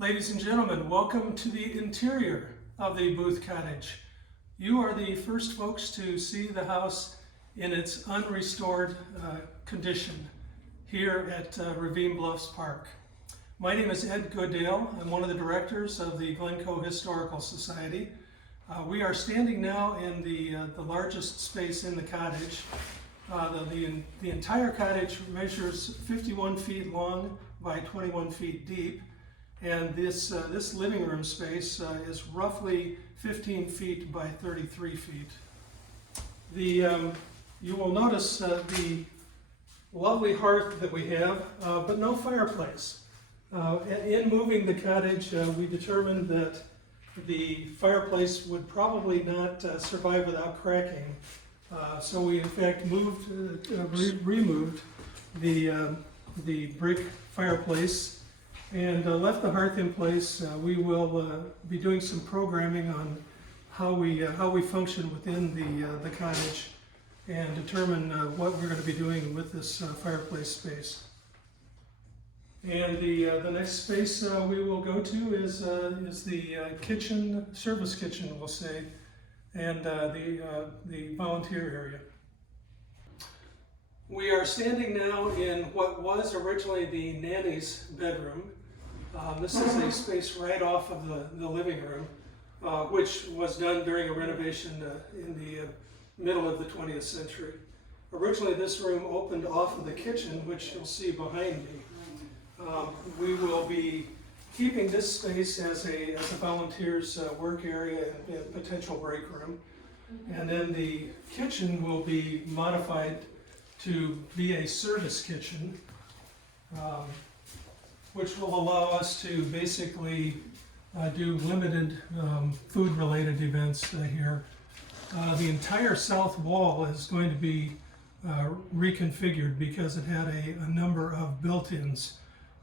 Ladies and gentlemen, welcome to the interior of the Booth Cottage. You are the first folks to see the house in its unrestored condition here at Ravine Bluffs Park. My name is Ed Goodale. I'm one of the directors of the Glencoe Historical Society. We are standing now in the largest space in the cottage. The entire cottage measures 51 feet long by 21 feet deep. And this living room space is roughly 15 feet by 33 feet. You will notice the lovely hearth that we have, but no fireplace. In moving the cottage, we determined that the fireplace would probably not survive without cracking. So we in fact removed the brick fireplace and left the hearth in place. We will be doing some programming on how we function within the cottage and determine what we're going to be doing with this fireplace space. And the next space we will go to is the kitchen, service kitchen, we'll say, and the volunteer area. We are standing now in what was originally the nanny's bedroom. This is a space right off of the living room, which was done during a renovation in the middle of the 20th century. Originally, this room opened off of the kitchen, which you'll see behind me. We will be keeping this space as a volunteer's work area and potential break room. And then the kitchen will be modified to be a service kitchen, which will allow us to basically do limited food-related events here. The entire south wall is going to be reconfigured because it had a number of built-ins.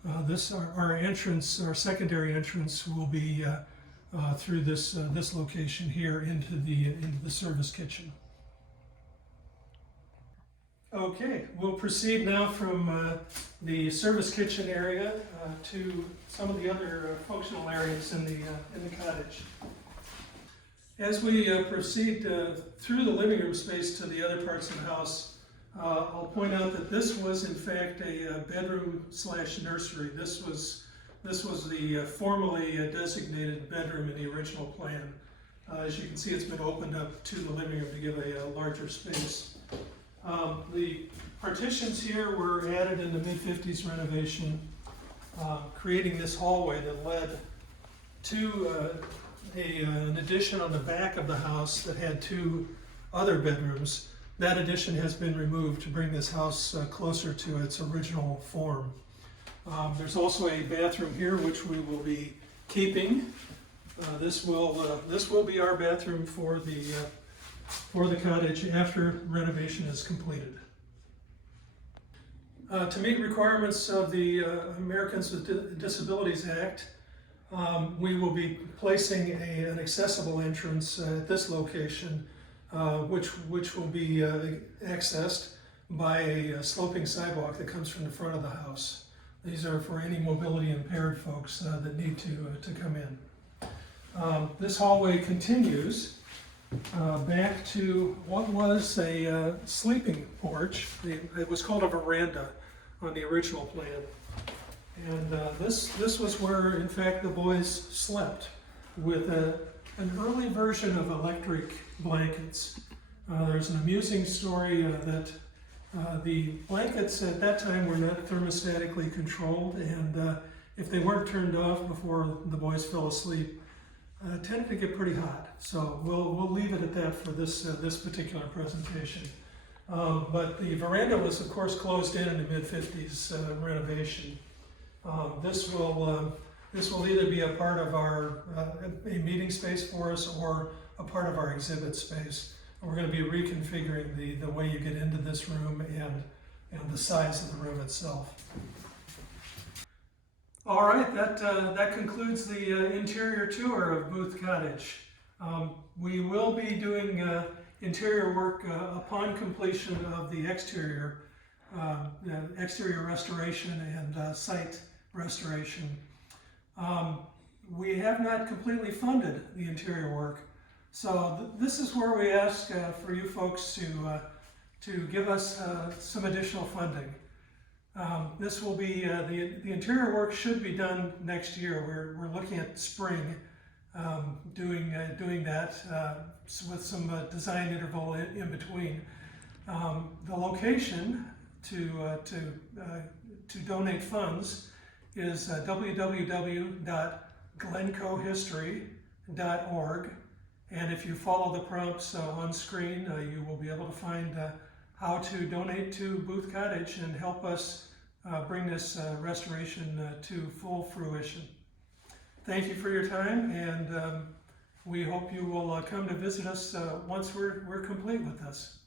Our secondary entrance will be through this location here into the service kitchen. Okay, we'll proceed now from the service kitchen area to some of the other functional areas in the cottage. As we proceed through the living room space to the other parts of the house, I'll point out that this was in fact a bedroom/nursery. This was the formally designated bedroom in the original plan. As you can see, it's been opened up to the living room to give a larger space. The partitions here were added in the mid-50s renovation, creating this hallway that led to an addition on the back of the house that had two other bedrooms. That addition has been removed to bring this house closer to its original form. There's also a bathroom here which we will be keeping. This will be our bathroom for the cottage after renovation is completed. To meet requirements of the Americans with Disabilities Act, we will be placing an accessible entrance at this location, which will be accessed by a sloping sidewalk that comes from the front of the house. These are for any mobility impaired folks that need to come in. This hallway continues back to what was a sleeping porch. It was called a veranda on the original plan. And this was where, in fact, the boys slept with an early version of electric blankets. There's an amusing story that the blankets at that time were not thermostatically controlled, and if they weren't turned off before the boys fell asleep, tended to get pretty hot. So we'll leave it at that for this particular presentation. But the veranda was, of course, closed in the mid-50s renovation. This will either be a part of a meeting space for us or a part of our exhibit space. We're going to be reconfiguring the way you get into this room and the size of the room itself. All right, that concludes the interior tour of Booth Cottage. We will be doing interior work upon completion of the exterior restoration and site restoration. We have not completely funded the interior work. So this is where we ask for you folks to give us some additional funding. This will be, the interior work should be done next year. We're looking at spring doing that with some design interval in between. The location to donate funds is www.glencoehistory.org, and if you follow the prompts on screen, you will be able to find how to donate to Booth Cottage and help us bring this restoration to full fruition. Thank you for your time, and we hope you will come to visit us once we're complete with this.